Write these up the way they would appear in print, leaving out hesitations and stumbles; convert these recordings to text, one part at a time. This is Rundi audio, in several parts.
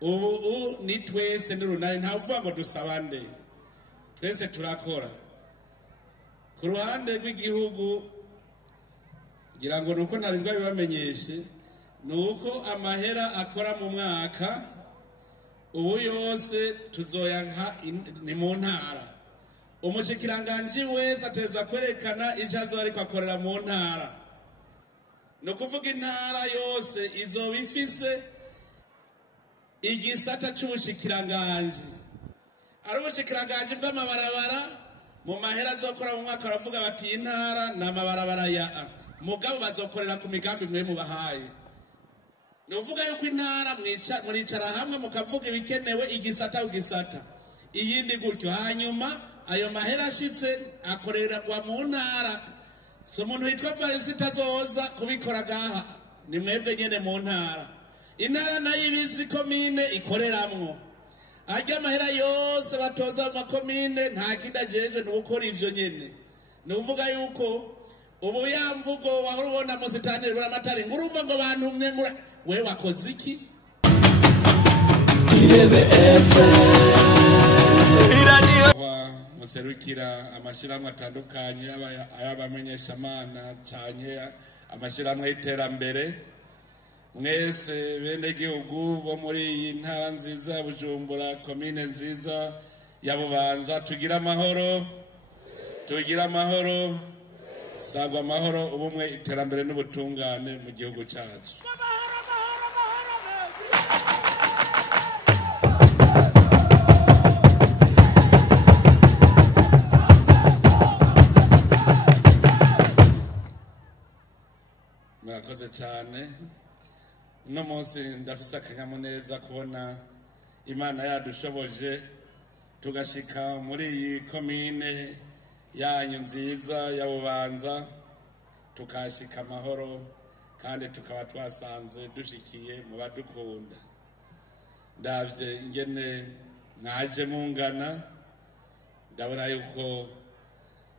ubu ni twese n'urunani nta uvuga ngo dusabande twese turakora ku ruhande rw'igihugu ngira ngo nuko ntarindwa bibamenyeshe nuko amahera akora mu mwaka ubu yose tuzoyanka ni mu ntara umushikiranganje wese ateza kwerekana icyazo ariko akorera mu ntara no kuvuga intara yose izo bifise igisata cy'ubushikiranganje ari ubushikiranganje bw'amabarabara mu mahera azokora mu mwaka baravuga bati intara n'amabarabara ya mugabo bazokorera ku migambi mwe mu bahaye nuvuga yuko intara mwicara hamwe mukavuga ibikenewe igisata ugisata iyindi gutyo hanyuma ayo mahera ashitse akorera kwa mu ntara so umuntu witwa Varisita zoza kubikora gaha ni mwebwe nyene mu ntara intara nayo ibizi komine ikoreramwo ajya amahera yose batoza mu makomine nta kindi ajeje ni gukora ivyo nyene nuvuga yuko ubu ya mvugo wahora ubona musitanire buramatari ngurumva ngo bantumye ngura we wakoze iki Irebe muserukira amashiramwe atandukanye ayabamenyesha amana cyane amashiramwe y'iterambere mwese bene gihugu bo muri iyi ntara nziza Bujumbura komine nziza ya Bubanza tugira amahoro sagwa amahoro ubumwe iterambere n'ubutungane mu gihugu cyacu murakoze cyane uno munsi ndafise akanyamuneza kubona Imana yadushoboje tugashika muri iyi komine yanyu nziza ya Bubanza tukashika amahoro kandi tukaba twasanze dushikiye mu badukunda ndavye ingene naje mungana ndabona yuko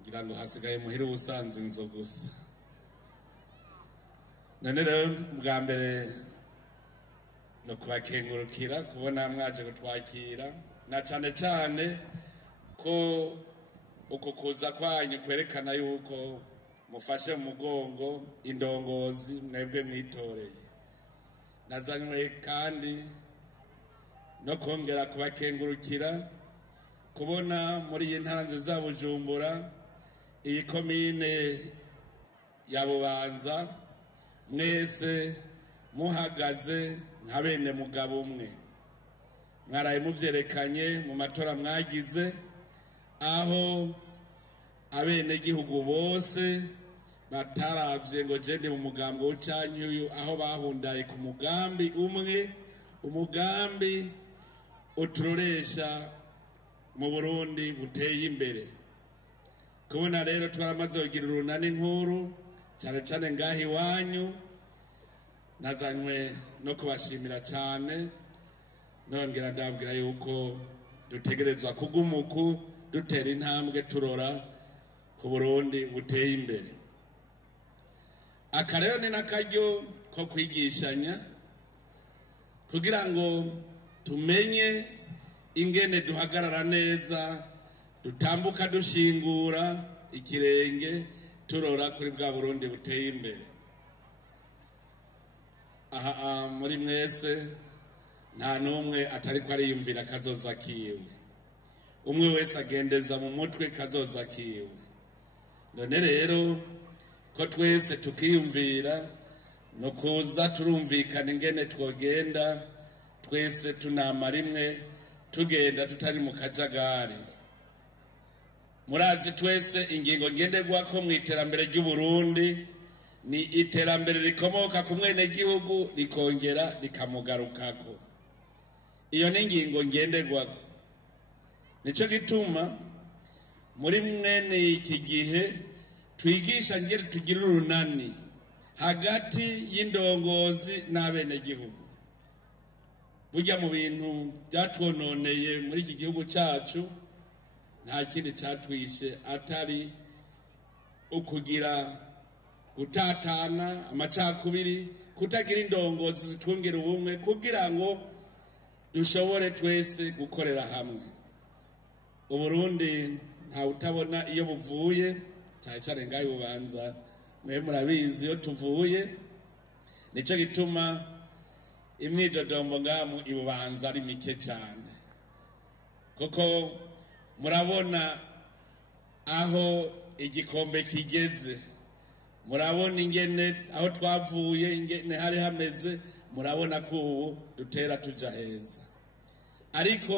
ngira ngo hasigaye muhira ubusanze inzo gusa none rero bwa mbere no kubakengurukira kubona mwaje gutwakira na cyane cyane ko uko kuza kwanyu kwerekana yuko mufashe mu mugongo indongozi mwebwe mwitoreye nazanywe kandi no kongera kubakengurukira kubona muri iyi ntara nziza Bujumbura iyi komine ya Bubanza mwese muhagaze nka bene mugabo umwe mwaraye muvyerekanye mu matora mwagize aho abene gihugu bose bataravye ngo je ndi mu mugambo w'icanyuyu aho bahundaye ku mugambi umwe umugambi uturoresha mu Burundi buteye imbere kubona rero twaramaze kugira urunani nkuru cyane cyane ngahi wanyu nazanywe no kubashimira cyane nongera ndabwira yuko dutegerezwa kugumuku dutera intambwe turora ku Burundi buteye imbere akarero ni nakaryo ko kwigishanya kugira ngo tumenye ingene duhagarara neza dutambuka dushingura ikirenge turora kuri bwa Burundi buteye imbere aha muri mwese nta numwe atari ko ariyumvira kazoza kiwe umwe wese agendeza mu mutwe kazoza kiwe none rero ko twese tukiyumvira no kuza turumvikana ingene twogenda twese tunama rimwe tugenda tutari mu kajagari murazi twese ingingo ngenderwako mu iterambere ry'u Burundi ni iterambere rikomoka ku mwene gihugu rikongera rikamugarukako iyo ni ingingo ngenderwako nico gituma muri mwene iki gihe twigisha ngere tugira urunani hagati y'indongozi n'abene gihugu burya mu bintu byatwononeye muri iki gihugu cyacu nta kindi cyatwishe atari ukugira gutatana amacakubiri kutagira indongozi zitwongera ubumwe kugira ngo dushobore twese gukorera hamwe. Uburundi nta utabona iyo buvuye cyane ngaho Bubanza mwe murabizi iyo tuvuye nico gituma imyidodombo ngamu Ibubanza ari mike cyane koko murabona aho igikombe kigeze, murabona ingene aho twavuye ingene hari hameze, murabona ko ubu dutera tuja heza. Ariko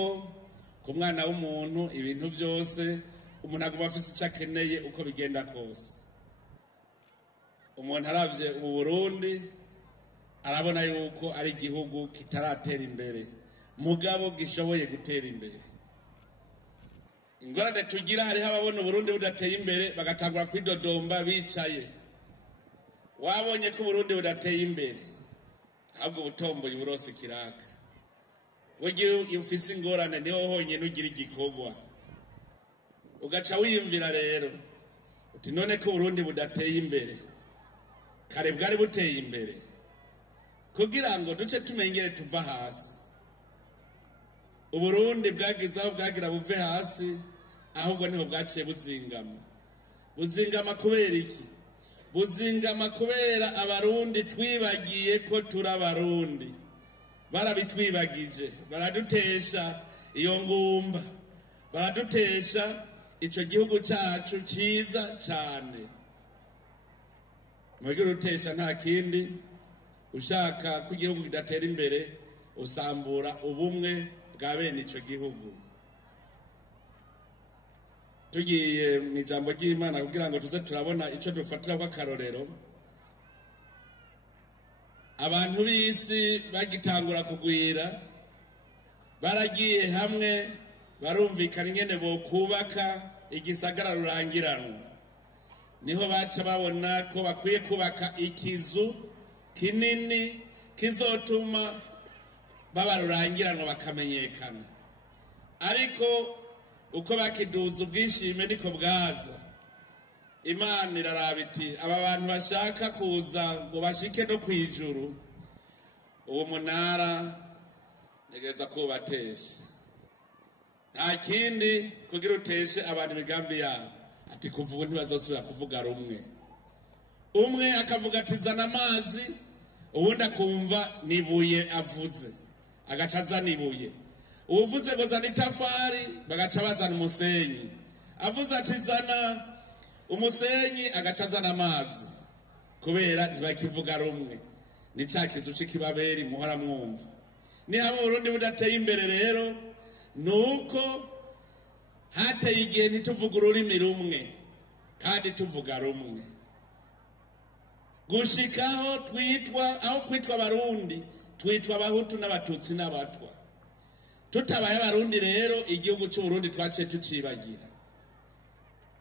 ku mwana w'umuntu ibintu byose umuntu aguma afise icyo akeneye uko bigenda kose. Umuntu aravye mu Burundi arabona yuko ari igihugu kitaratera imbere mugabo gishoboye gutera imbere. Ingorane tugira hari ababona Burundi budateye imbere bagatangura kwidodomba bicaye. Wabonye ko Burundi budateye imbere ahubwo ubutomboye burose kiraka. Wogiye ufise ingorane niho honyene ugira igikorwa. Ugaca wiyumvira rero uti none ko Burundi budateye imbere kare bwari buteye imbere kugira ngo duce tumenyere tuva hasi. Uburundi bwagize aho bwagira buve hasi ahubwo niho bwaciye buzingama kubera iki? Buzingama kubera abarundi twibagiye ko turabarundi. Barabitwibagije, baradutesha iyo ngumba, baradutesha ico gihugu cacu ciza cyane. Mugira utesha nta kindi, ushaka ko igihugu kidatera imbere usambura ubumwe bwa bene ico gihugu. Tugiye mu ijambo ry'Imana kugira ngo tuze turabona ico dufatira kwa karorero. Abantu b'isi bagitangura kugwira baragiye hamwe barumvikana ingene bo kubaka igisagara rurangiranwa. Niho baca babona ko bakwiye kubaka ikizu kinini kizotuma baba rurangiranwa bakamenyekana. Ariko uko bakiduza ubwishime niko bwaza. Imana iraraba iti aba bantu bashaka kuza ngo bashike no kwijuru uwo munara ntegeza kubatesha. Nta kindi kugira uteshe abantu imigambi yabo. Ati kuva ubu ntibazosubira kuvuga rumwe. Umwe akavuga ati zana amazi, uwundi akumva nibuye avuze agaca azana ibuye. Uvuze ngo zana itafari bagaca bazana umusenyi. Avuze ati zana umusenyi agaca azana amazi kubera ntibakivuga rumwe. Ni ca kizu c'ikibaberi muhora mwumva. Ni hamwe Burundi budateye imbere rero nuko hateye igihe ntituvuga ururimi rumwe kandi tuvuga rumwe. Gushikaho twitwa aho kwitwa Barundi twitwa Abahutu n'Abatutsi n'Abatwa. Tutabaye Abarundi rero igihugu cy'u Burundi twaciye tucibagira.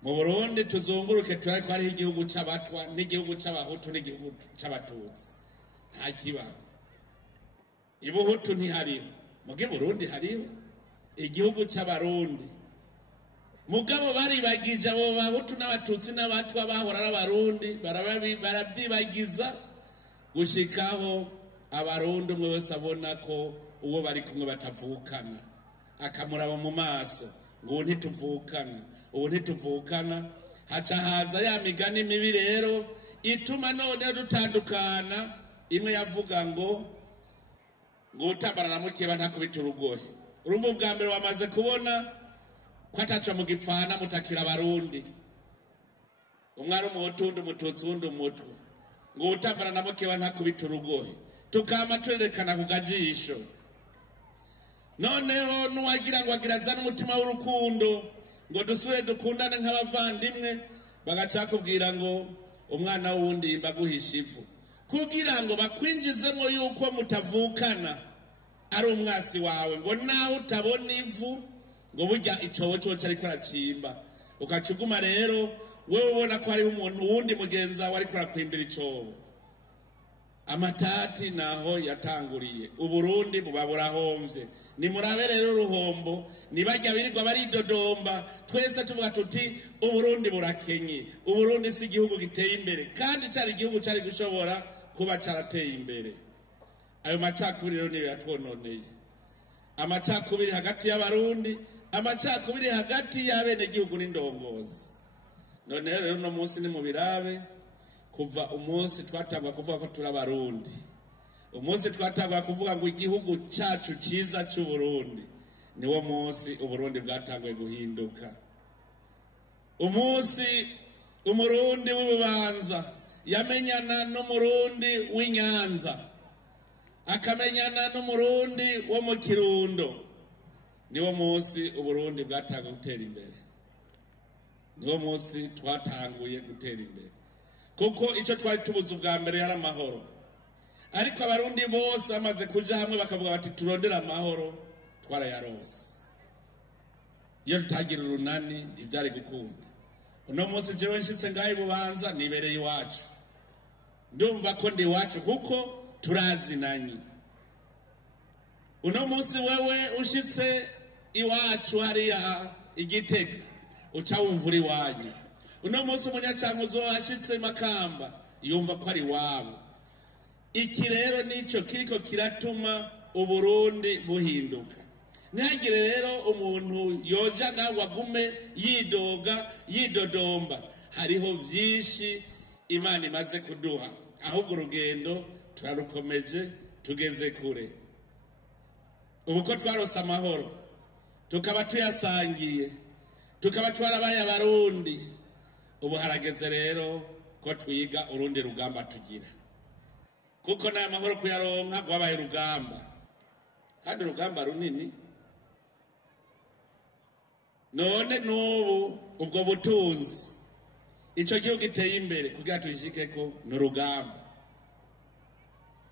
Mu Burundi tuzunguruke turaye ko ari igihugu c'Abatwa n'igihugu c'Abahutu n'igihugu c'Abatutsi. Nta kibaho. Ibuhutu ntihariho, muge Burundi hariho igihugu c'Abarundi. Mugabo baribagije abo Bahutu n'Abatutsi n'Abatwa bahora ari Abarundi barabyibagiza gushikaho Abarundi umwe wese abona ko uwo bari kumwe batavukana. Akamuraba mu maso ngo ntituvukana, ubu ntituvukana. Haca haza ya migani mibi rero ituma none dutandukana. Imwe yavuga ngo utambara na mukeba ntakubita urugohe. Urumva ubwa mbere wamaze kubona ko ataca mu gipfana mutakira Abarundi. Umwari umutundi umututsi wundi umutwe. Ngo utambara na mukeba ntakubita urugohe. Tukama turerekana ku gajisho. Noneho nuwagira ngo agira zana umutima w'urukundo ngo dusubire dukundane nk'abavandimwe bagaca kubwira ngo umwana wundi imbaguhisha ivu kugira ngo bakwinjizemo yuko mutavukana ari umwasi wawe ngo nawe utabona ivu ngo burya icobo cyo ariko aracimba ukacuguma rero wewe ubona ko ari umuntu wundi mugenza wawe ariko arakwimbira icobo. Amatati naho yatanguriye. Uburundi bubaburahombye. Ni murabe rero ruhombo nibajya birirwa baridodomba twese tuvuga tuti Uburundi burakenye. Uburundi si igihugu giteye imbere kandi cyari igihugu cyari gushobora kuba cyarateye imbere. Ayo macakuri rero niyo yatwononeye. amacakubiri hagati y'abarundi, amacakubiri hagati y'abene gihugu n'indongozi. None rero no munsi ni mu birabe, kuva umunsi twatangwa kuvuga ko turi abarundi, umunsi twatangwa kuvuga ngo igihugu cyacu cyiza cy'u Burundi, niwo munsi uburundi bwatanguye guhinduka. Umunsi umurundi w'Ububanza yamenyana n'umurundi w'Inyanza, akamenyana n'umurundi wo mu Kirundo, niwo munsi uburundi bwatanguye gutera imbere, niwo munsi twatanguye gutera imbere. Kuko icyo twari tubuze ubwa mbere yari amahoro, ariko abarundi bose bamaze kuja hamwe bakavuga bati turondera amahoro, twarayarose. Iyo tutagira urunani ntibyari gukunda. Uno munsi jewe nshitse ngaho Bubanza nibereye iwacu, ndumva ko ndi iwacu kuko turazinanye. Uno munsi wewe ushitse iwacu hariya Igitega uca wumvura iwanyu. Uno munsi umunyacankuzo ashitse Makamba yumva ko ari wabo. Iki rero nico kiriko kiratuma Uburundi buhinduka. Ntihagire rero umuntu yoja ngaho agume yidodomba. Hariho vyinshi Imana imaze kuduha, ahubwo urugendo turarukomeje tugeze kure. Ubu ko twarose amahoro, tukaba tuyasangiye, tukaba twarabaye abarundi, ubu harageze rero ko twiga urundi rugamba tugira. Kuko na amahoro kuyaronka gwabaye rugamba, kandi rugamba runini. None n'ubu ubwo butunzi ico gihugu giteye imbere kugira tuyishikeko n'urugamba.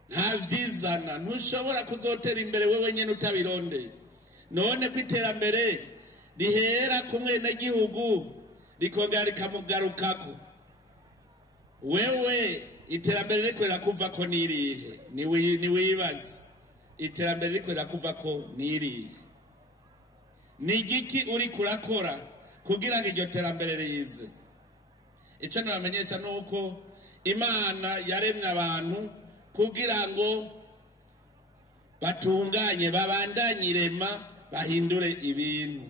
Nta vyizana, ntushobora kuzotera imbere wewe nyene utabirondeye. None kwiterambere rihera kumwe na gihugu rikongera rikamugarukako. Wewe iterambere rikwera kuva ko nirihe? Ni wibaza iterambere rikwera kuva ko nirihe? Ni igiki uri kurakora kugira ngo iryo terambere rize? Icyo nabamenyesha nuko Imana yaremye abantu kugira ngo batunganye, babandanye irema, bahindure ibintu.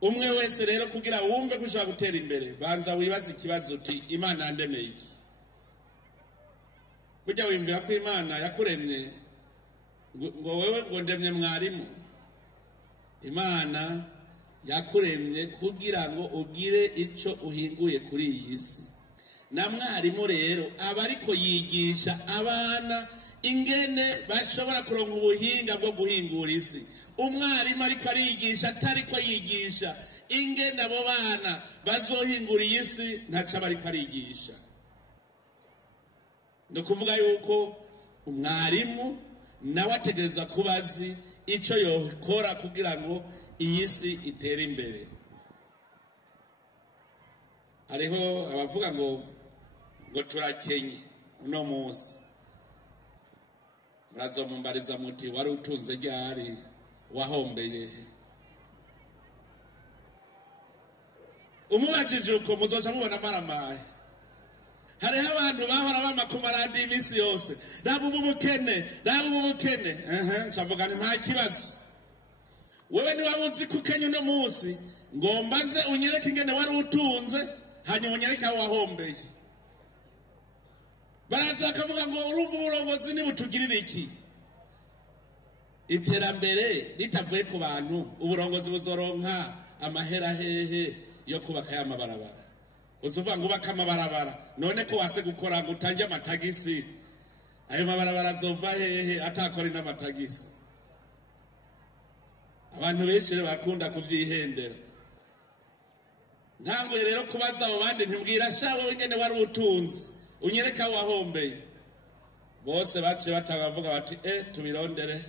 Umwe wese rero kugira wumve ko ushobora gutera imbere, banza wibaze ikibazo uti Imana yandemeye iki? Burya wimvira ko Imana yakuremye ngo wewe ngo ndemye mwarimu. Imana yakuremye kugira ngo ugire ico uhinguye kuri iyi si. Na mwarimu rero aba ariko yigisha abana ingene bashobora kuronka ubuhinga bwo guhingura isi. Umwarimu ariko arigisha atariko yigisha ingene abo bana bazohingura iyi si, ntaca bariko arigisha. No kuvuga yuko umwarimu nawe ategereza kubazi ico yokora kugira ngo iyi si itere imbere. Hariho abavuga ngo turakenye uno munsi. Murazomumbariza muti wari utunze ryari, wahombeye? Umubajije uko muzoca mubona maramaye. Hariho abantu bahora bama ku maradi imisi yose, raba ubukene. Nshavuga nta kibazo. Wewe niba uzi ko ukenya uno munsi, ngomba nze unyereke ingene wari utunze, hanyuma unyereke aho wahombeye. Baraza bakavuga ngo urumva uburongozi nibutugirira iki? Iterambere ritavuye ku bantu, uburongozi buzoronka amahera hehe yo kubaka ya mabarabara? Uzuvuga ngo ubaka amabarabara, none ko wase gukora ngo utange amatagisi, ayo mabarabara azova hehe atakora n'amatagisi? Abantu benshi bakunda kuvyihendera. Ntango rero kubaza abo bandi ntimbwira sha wewe nyene wari utunze, unyereka wahombeye. Bose bace batabavuga bati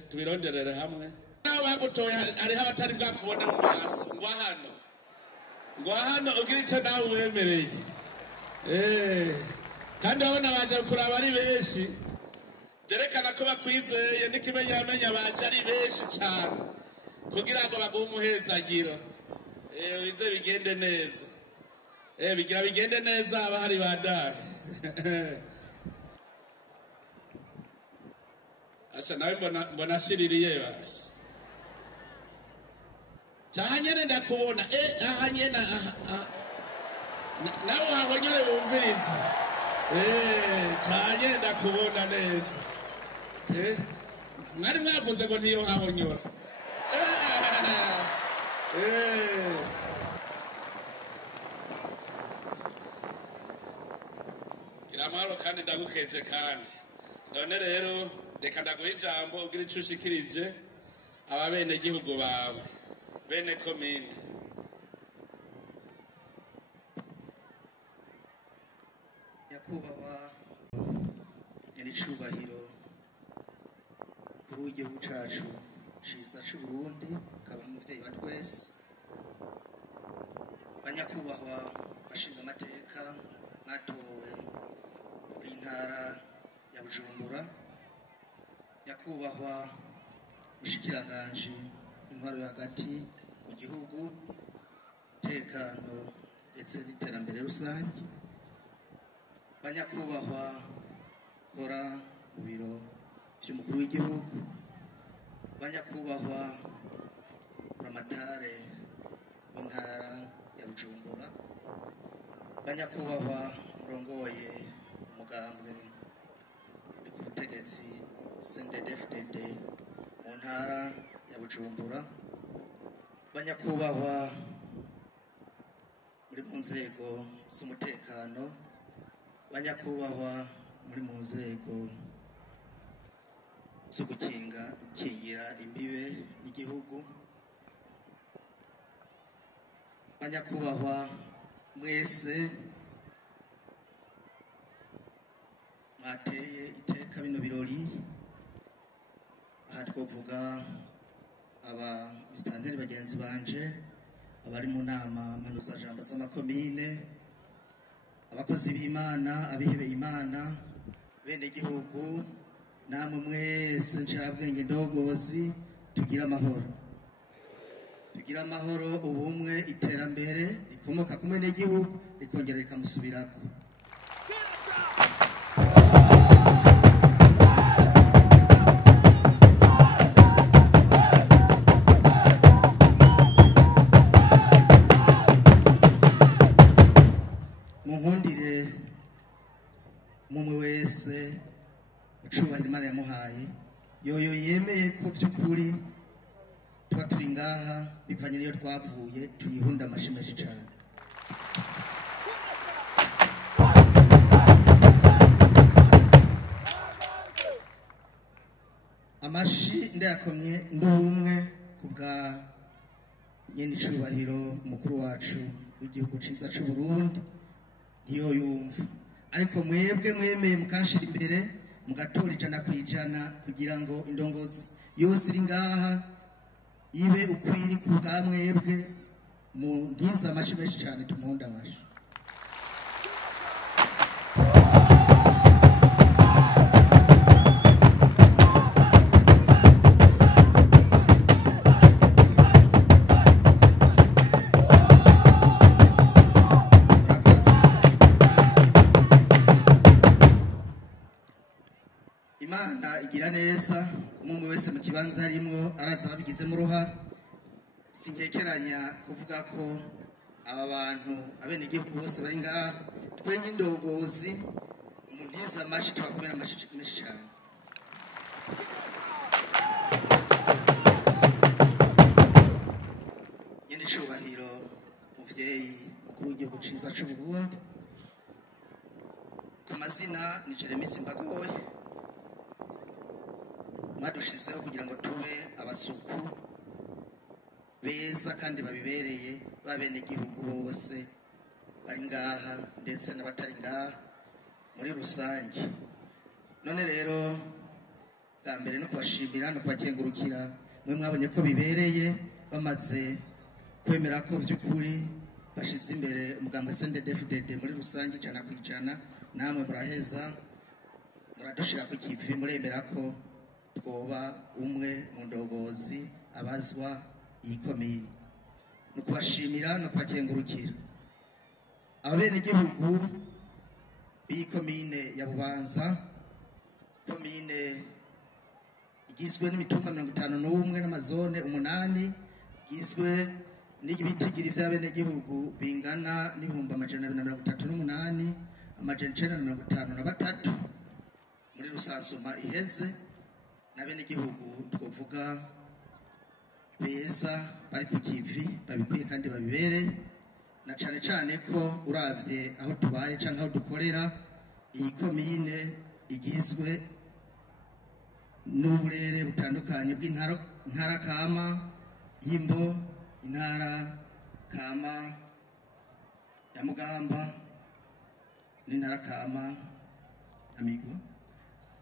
tubironderere hamwe. Naho bagutoye hariho abatari bwakubone mu maso, ngo hano ugira ico nawe wemereye. Kandi abona baje kuraba ari benshi, jerekana ko bakwizeye n'ikimenyamenya baje ari benshi cyane kugira ngo baguhe umuhezagiro. Bize bigende neza. Bigira bigende neza abahari badahe. asa nawe mbona shiririye basi cyanyene ndakubona ahanyena nawe hahonyere wumvirize cyanyene ndakubona neza mwari mwavuze ngo ntiyo hahonyora kiramaro kandi ndagukeje kandi none rero reka ndaguha ijambo ugira icyo ushikirije ababene gihugu bawe bene komine nyakubahwa nyiricubahiro kuri w'igihugu cacu ciza c'u Burundi kaba umuvyeyi wa twese banyakubahwa bashinga amateka mwatowe muri ntara ya Bujumbura nyakubahwa mushikiranganje intwaro hagati mu gihugu umutekano ndetse n'iterambere rusange banyakubahwa kora mu biro by'umukuru w'igihugu banyakubahwa Ramatare w'intara ya Bujumbura banyakubahwa murongoye umugambwe uri ku butegetsi CNDD-FDD mu ntara ya Bujumbura banyakubahwa muri mu nzego z'umutekano banyakubahwa muri mu nzego zo gukingira imbibe n'igihugu banyakubahwa mwese mwateye iteka bino birori aha twovuga aba misitanteri bagenzi banje abari mu nama mpanuzajambo z'amakomine abakozi b'Imana abihebeye Imana bene gihugu namwe mwese ncabwenge ndogozi tugira amahoro ubumwe iterambere rikomoka ku mwene gihugu rikongera rikamusubirako umwe wese ucubahira Imana yamuhaye yoyo yemeye ko by'ukuri tuba turi ngaha bivanye n'iyo twavuye tuyihunda amashimeshi cyane amashi ndayakomye ndumwe kubwa nyene icubahiro umukuru wacu w'igihugu ciza c'u Burundi ntiyo yumva ariko mwebwe mwemeye mukashira imbere mugatora ijana kwijana kugira ngo indongozi yose iri ngaha ibe ukwiri ku bwa mwebwe mu ntiza amashi menshi cyane tumuhunda amashi Imana igira neza umwe wese mu kibanza harimwo araza babigizemo uruhare sinkekeranya kuvuga ko aba bantu abene igihugu bose bari ngaha twenye indongozi umuntiza amashi twakomera amashi menshi cyane nyene icubahiro muvyeyi mukuru w'igihugu ciza c'u Burundi ku mazina ni Jeremy Simbagoye mwadushizeho kugira ngo tube abasuku beza kandi babibereye babene igihugu bose bari ngaha ndetse n'abatari ngaha muri rusange none rero bwa mbere no kubashimira no kubakengurukira mwe mwabonye ko bibereye bamaze kwemera ko by'ukuri bashize imbere umugambwe CNDD-FDD muri rusange ijana ku ijana namwe muraheza muradushira ku kivi muremera ko twoba umwe mu ndogozi abazwa iyi komine no kubashimira no kubakengurukira abene igihugu b'iyi komine ya Bubanza komine igizwe n'imitumba 51 n'amazone 8, igizwe n'ibitigiri by'abenegihugu bingana n'ibihumbi 238 953 muri rusansuma iheze, n'abenegihugu twovuga beza bari ku kivi babikwiye kandi babibere, na cyane cyane ko uravye aho tubaye cyangwa aho dukorera iyi komine igizwe n'uburere butandukanye bw'intara kama y'Imbo, intara kama ya Mugamba n'intara kama ya Migwa.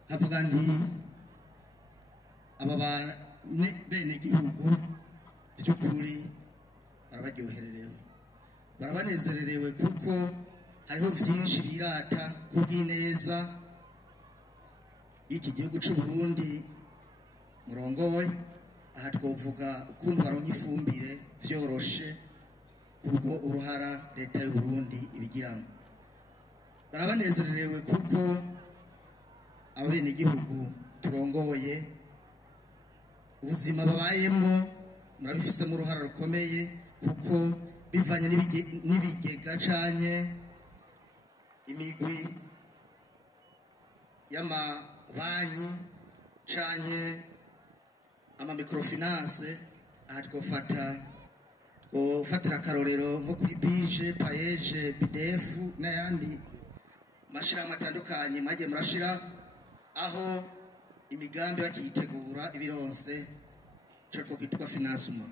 Havuga nti aba bene gihugu by'ukuri barabaryohererewe, barabanezererewe kuko hariho vyinshi birata kubw'ineza y'iki gihugu c'u Burundi murongowe. Aha twovuga ukuntu baronka ifumbire vyoroshe kubwo uruhara leta y'u Burundi ibigiramo. Barabanezererewe kuko abene gihugu turongoye ubuzima babayemo murabifise mu ruhara rukomeye, kuko bivanye n'ibigega canke imigwi y'amabanki canke ama microfinance. Aha twofatira akarorero nko kuri bije payeje BDF n'ayandi mashirahamwe atandukanye mwagiye murashira aho imigambi bakiyitegura ibironse cyo kwitwa financement.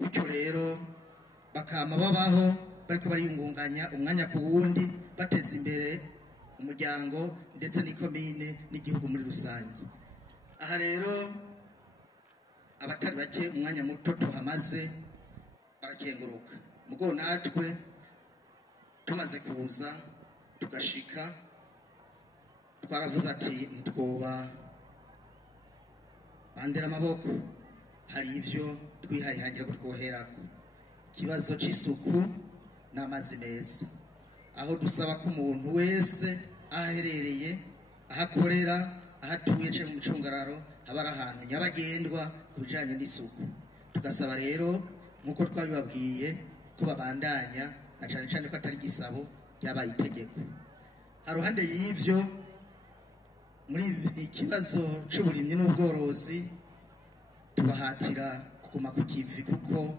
Bityo rero bakama babaho bariko bariyungunganya umwanya ku wundi bateza imbere umuryango ndetse n'ikomine n'igihugu muri rusange. Aha rero abatari bake umwanya muto tuhamaze barakenguruka, mugo natwe tumaze kuza tugashika twaravuze ati ntitwoba bandera amaboko, hari ivyo twihayihangira kutwoherako. Ikibazo c'isuku n'amazi meza, aho dusaba ko umuntu wese aherereye ahakorera ahatuye cyo mu micungararo haba ari ahantu nyabagendwa ku bijanye n'isuku. Tugasaba rero nkuko twabibabwiye ko babandanya, na cyane cyane ko atari gisabo byabaye itegeko. Haruhande y'ivyo muri ikibazo c'uburimyi n'ubworozi tubahatira kuguma ku kivi, kuko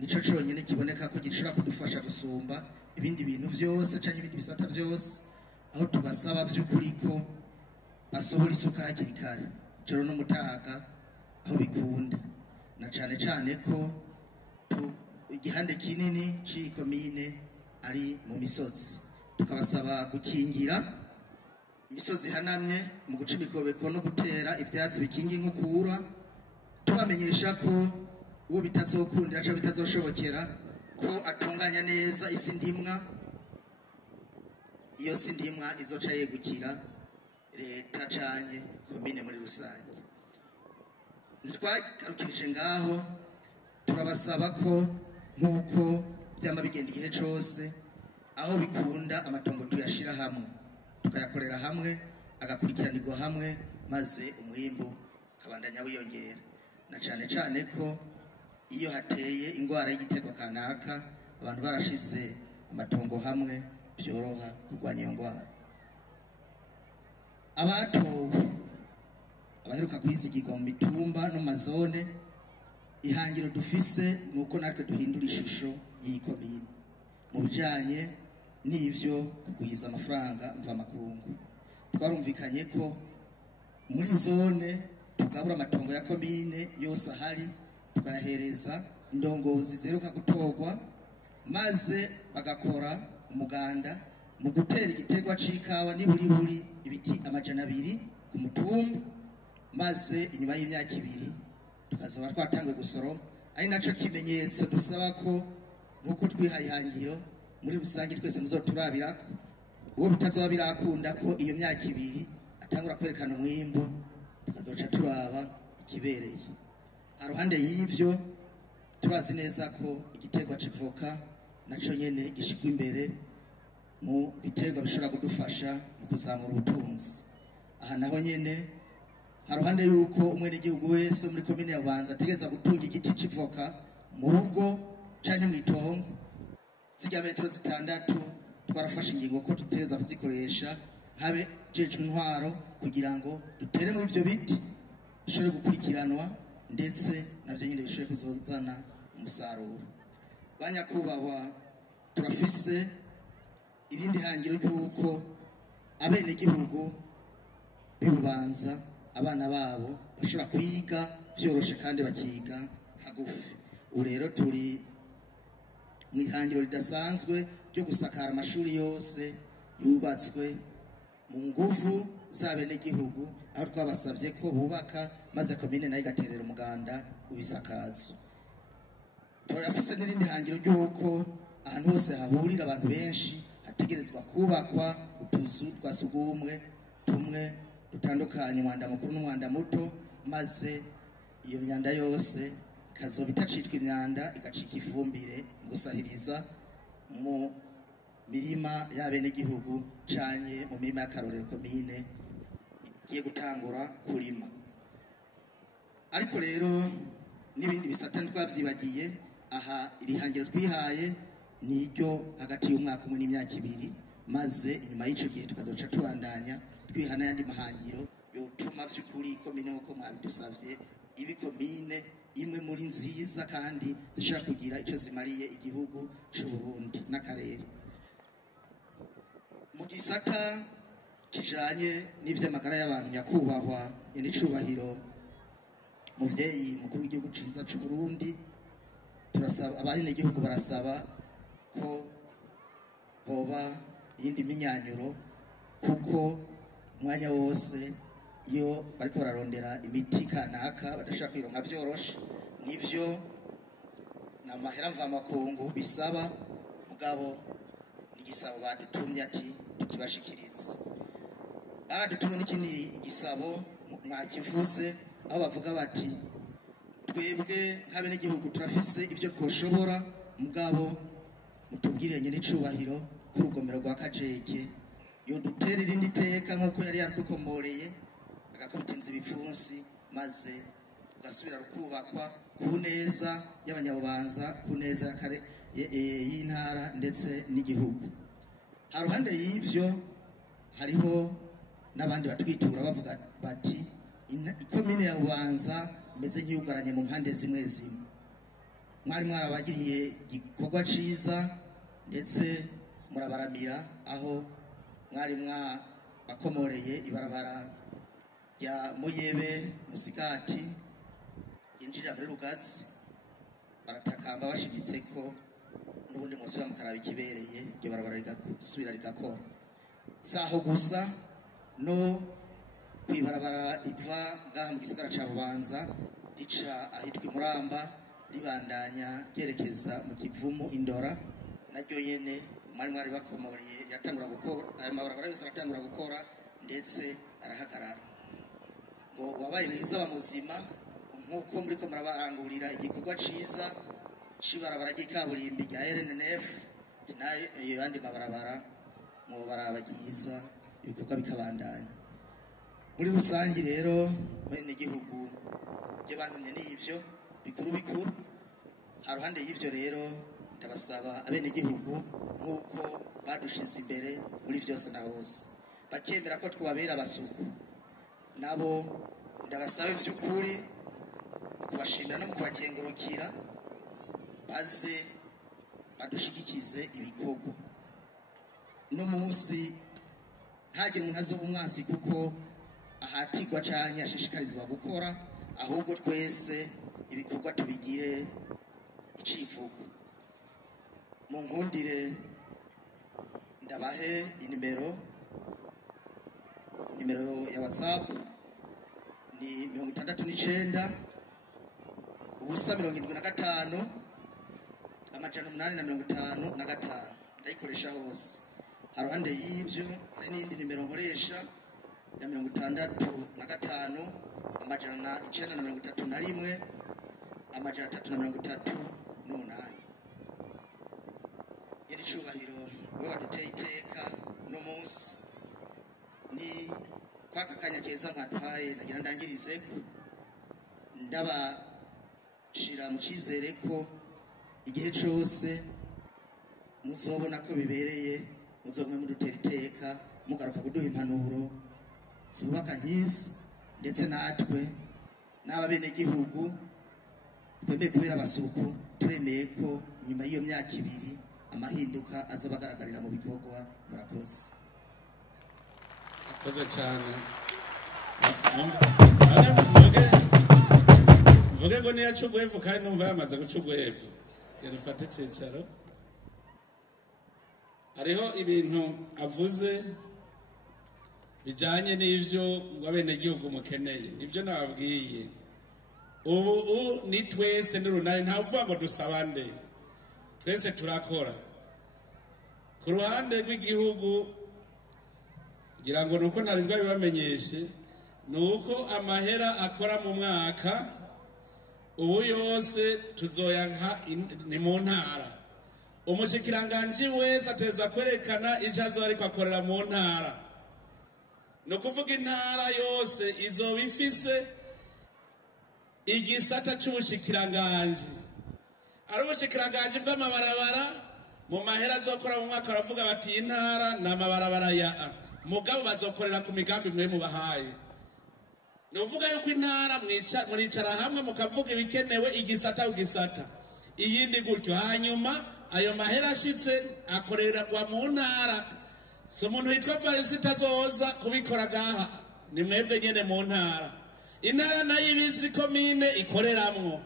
nico cyonyine kiboneka ko gishobora kudufasha gusumba ibindi bintu vyose canke ibindi bisata vyose, aho tubasaba vy'ukuri ko basohora isuka hakiri kare ijoro n'umutaga aho bikunda, na cyane cyane ko igihande kinini c'ikomine ari mu misozi. Tukabasaba gukingira imisozi hanamye mu guca imikobeko no gutera ivyatsi bikingi nk'ukura, tubamenyesha ko uwo bitazokundira cyangwa bitazoshobokera ko atunganya neza isi ndimwa. Iyo si ndimwa izoca yegukira leta canke komine muri rusange. Ntitwagarukirije ngaho, turabasaba ko nk'uko byama bigenda igihe cose, aho bikunda amatongo tuyashira hamwe tukayakorera hamwe agakurikiranirwa hamwe, maze umwimbu kabandanya wiyongera, na cyane cyane ko iyo hateye ingwara y'igiterwa kanaka abantu barashize amatongo hamwe byoroha kurwanya iyo ngwara. Abatowe abaheruka kwizigirwa mu mitumba no mazone, ihangiro dufise nuko natwe duhindura ishusho y'ikomine mu bijanye n'ivyo kugwiza amafaranga mvamakungu. Twarumvikanye ko muri zone tugabura amatongo ya komine yose ahari tukayahereza indongozi ziheruka gutorwa, maze bagakora umuganda mu gutera igiterwa c'ikawa niburi ibiti 200 ku mutumba, maze inyuma y'imyaka 2 tukazoba twatangwe gusoroma. Ari naco kimenyetso dusaba ko nkuko twihayihangiro muri rusange twese muzoturabirako, uwo bitazoba birakunda ko iyo myaka 2 atangura kwerekana umwimbo, tukazoca turaba ikibereye. Haruhande y'ivyo turazi neza ko igiterwa c'ivoka naco nyene gishikwa imbere mu biterwa bishobora kudufasha mu kuzamura ubutunzi. Aha naho nyene haruhande yuko umwenegihugu wese muri komine ya Bubanza ategereza gutunga igiti c'ivoka mu rugo canke mw'itongo zijya metero 6 twarafashe ingingo ko tuteza kuzikoresha habe jejwe intwaro kugira ngo dutere mu ivyo biti bishobore gukurikiranwa ndetse navyo nyine bishobore kuzozana umusaruro. Banyakubahwa, turafise irindi hangiro ry'uko abenegihugu b'Ububanza abana babo bashobora kwiga vyoroshe kandi bakiga hagufi. Ubu rero turi mu ihangiro ridasanzwe ryo gusakara amashuri yose yubatswe mu nguvu z'abenegihugu, aho twabasavye ko bubaka maze komine nayo igaterera umuganda ubisakazo. Turafise n'irindi hangiro ry'uko ahantu hose hahurira abantu benshi hategerezwa kubakwa utuzu twa sugumwe tumwe dutandukanye, umwanda mukuru n'umwanda muto, maze iyo myanda yose ikazoba itacitwa imyanda igacika ifumbire mu gusahiriza mu mirima y'abenegihugu canke mu mirima y'akarorero komine igiye gutangura kurima. Ariko rero n'ibindi bisata twavyibagiye, aha iri hangiro twihaye niryo hagati y'umwaka umwe n'imyaka 2, maze inyuma y'ico gihe tukazoca tubandanya twihana yandi mahangiro yotuma vy'ukuri komine nkuko mwabidusavye ibi komine imwe muri nziza kandi zishaka kugira ico zimariye igihugu c'u Burundi n'akarere. Mu gisata kijanye n'ivy'amagara y'abantu, nyakubahwa n'icubahiro muvyeyi mukuru w'igihugu ciza c'u Burundi, turasaba abenegihugu barasaba ko hoba yindi minyanyuro, kuko umwanya wose iyo bariko bararondera imiti kanaka badashaka kwironka vyoroshe, nivyo n'amahera mvamakungu bisaba, mugabo n'igisabo badutumye ati tukibashikirize. Baradutumye n'ikindi gisabo mwakivuze, aho bavuga bati twebwe nk'abenegihugu turafise ivyo twoshobora, mugabo mutubwire nyene icubahiro ku rugomero rwa Kajeke yodutera irindi teka nk'uko yari yadukomoreye agakubita inzu ibipfunsi, maze ugasubira rukubakwa ku neza y'abanyabubanza, ku neza y'intara ndetse n'igihugu. Haruhande y'ivyo hariho n'abandi batwitura bavuga bati ikomine ya Bubanza imeze nk'iyugaranye mu mpande zimwe zimwe. Mwari mwarabagiriye igikorwa ciza ndetse murabaramira aho mwari mwabakomoreye ibarabara rya Muyebe Musigati injira muri Rugazi, baratakamba bashimitse ko n'ubundi musura mukaraba ikibereye iryo barabara rigasubira rigakora. Saho gusa no kwibarabara iva ngaha mu gisagara ca Bubanza rica ahitwa Muramba ribandanya ryerekeza mu Kivumu Indora, naryo yene mwari bakomoreye yatangura gukora, aya mabarabara yose aratangura gukora ndetse arahagarara. Ngo wabaye mwiza wa muzima nkuko muriko murabarangurira igikorwa ciza cibarabara ry'ikaburimbi rya RNF, nayo yandi mabarabara mu barabagiza ibikorwa bikabandanya. Muri rusangi rero bene gihugu by'abantumye n'ivyo bikuru, haruhande y'ivyo rero ndabasaba abene gihugu nkuko badushize imbere muri vyose na hose, bakemera ko twabera abasuku, nabo ndabasaba vy'ukuri kubashimira no kubakengurukira, baze badushigikize ibikorwa. No munsi ntagire umuntu azoba umwansi kuko ahatirwa canke ashishikarizwa gukora, ahubwo twese ibikorwa tubigire icivugo. Mu nkundire ndabahe inimero ya WhatsApp ni 69 ubusa 75 amajana 855 ndayikoresha hose. Haruhande y'ivyo hari n'indi nimero nkoresha ya 65 amajana 931 amajana 338. Yari cubahiro we waduteye iteka no munsi ni kwaka kanya keza nkatwaye nagira ndangirize ko ndabashira mu cyizere ko igihe cyose muzobona ko bibereye muzomwe mudutera iteka mugaruka kuduha impanuro zubaka nk'izi ndetse natwe n'ababene gihugu twemeye kubera abasuku turemeye ko nyuma y'iyo myaka 2 amahinduka azobagaragarira mu bikorwa. Murakoze. Akoze cyane. Mvuge ngo niya cugwevu kandi numva yamaze gucugwevu. Yarifate cicaro. Hariho ibintu avuze bijanye n'ivyo ngwabene gihugu mukeneye. Nivyo nababwiye. Ubu ni twese n'urunani ntavuga ngo dusabande. Twese turakora. Ku ruhande rw'igihugu ngira ngo nuko ntari bwari bamenyeshe nuko amahera akora mu mwaka ubu yose tuzoyanka ni mu ntara. Umushikiranganje wese ateza kwerekana icyo azo ariko akorera mu ntara. No kuvuga intara yose izo bifise igisata cy'ubushikiranganje. Ari ubushikiranganje bw'amabarabara mu mahera azokora mu mwaka aravuga bati intara n'amabarabara ya mugabo bazokorera ku migambi mwe mu bahaye. Nuvuga yuko intara muricara hamwe mukavuga ibikenewe igisata ugisata iyindi gutyo hanyuma ayo mahera ashitse akorera kwa mu ntara. So umuntu yitwa Varisita zoza kubikora gaha ni mwebwe nyene mu ntara. Intara nayo ibizi komine ikoreramwo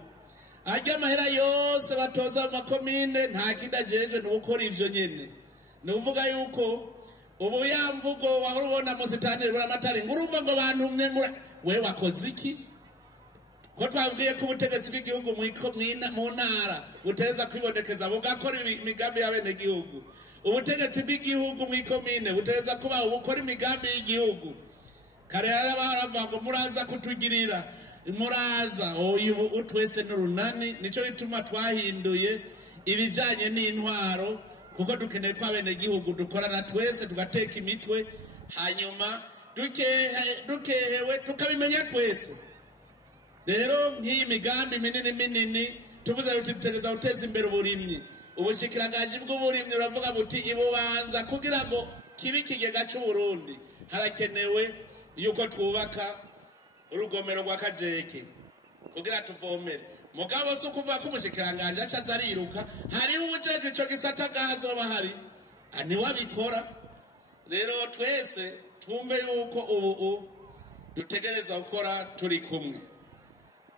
ajya amahera yose batoza mu makomine nta kindajeje n'ukora ivyo nyene. Nuvuga yuko ubu yamvugo wahora ubona musitanire buramatari ngurumva ngo bantumye ngo we wakoze iki ko twabwiye ko ubutegetsi bw'igihugu mu ntara buteza kwibonekeza bugakora imigambi y'abene gihugu. Ubutegetsi bw'igihugu mu ikomine buteza kuba ubukora imigambi y'igihugu. Kare baravuga ngo muraza kutugirira muraza ubu twese n'urunani nico bituma twahinduye ibijanye n'intwaro kuko dukeneye ko abene gihugu dukorana twese tugateka imitwe hanyuma dukehewe tukabimenya twese. Rero nk'iyi migambi minini tuvuze uti dutegeza guteza imbere uburimyi. Ubushikiranganje bw'uburimyi uravuga buti ibubanza kugira ngo kibi kigega cy'u Burundi harakenewe yuko twubaka urugomero rwa Kajeke kugira tuvomere. Mugabo so kuvuga ko umushikiranganje acaza ariruka hari ujeje cyo gisata gazoba hari ani wabikora. Rero twese twumve yuko ubu dutegereza gukora turi kumwe.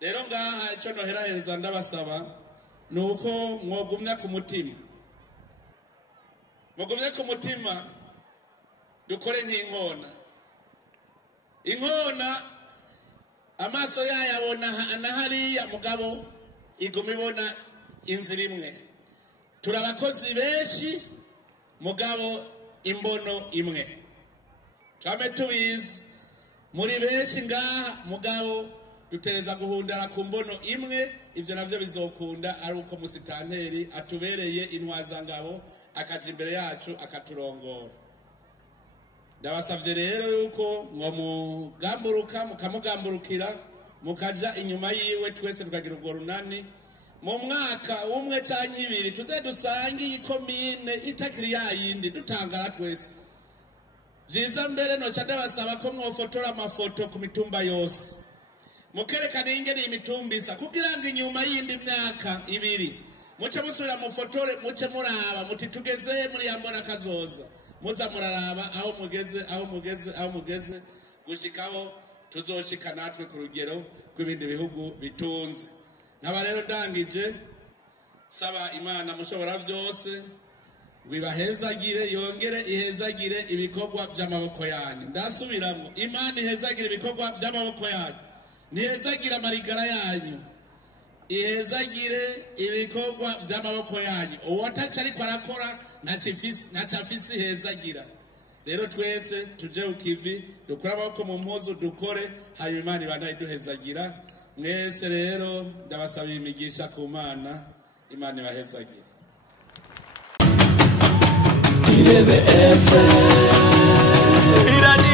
Rero ngaha ico noheraheza ndabasaba nuko mwogumya ku mutima. Mwogumya ku mutima dukore nk'inkona. Inkona amaso yayabona anahariya mugabo iguma ibona inzira imwe. Turabakozi benshi mugabo imbono imwe. Twame tubizi muri benshi ngaha mugabo dutereza guhundara ku mbono imwe. Ivyo navyo bizokunda ari uko musitanteri atubereye intwazangabo akaje imbere yacu akaturongora. Ndabasavye rero yuko mwo mugamburuka mukamugamburukira mukaja inyuma yiwe twese tukagira ubwo runani mu mwaka umwe canke 2 tuze dusangi ikomine itakiri yayindi dutangara twese. Vyiza mbere no ca ndabasaba ko mwofotora amafoto ku mitumba yose mukerekana ingene imitumbisa kugira ngo inyuma yindi myaka 2 muce musubira mu fotore muce muraba muti tugeze muri yambona kazoza muza muraraba aho mugeze gushikaho tuzoshika natwe ku rugero rw'ibindi bihugu bitunze. Nkaba rero ndangije saba Imana mushobora byose wibahezagire yongere ihezagire ibikorwa by'amaboko yanyu. Ndasubiramo Imana ihezagire ibikorwa by'amaboko yanyu nihezagire amarigara yanyu ihezagire ibikorwa by'amaboko yanyu. Uwataca ariko arakora ntacafisi hezagira. Rero twese tuje ukivi dukora amaboko mu mpuzu dukore hanyuma Imana ibana iduhezagira. Mwese rero ndabasaba imigisha ku Mana Imana ibahezagira. Irebe FM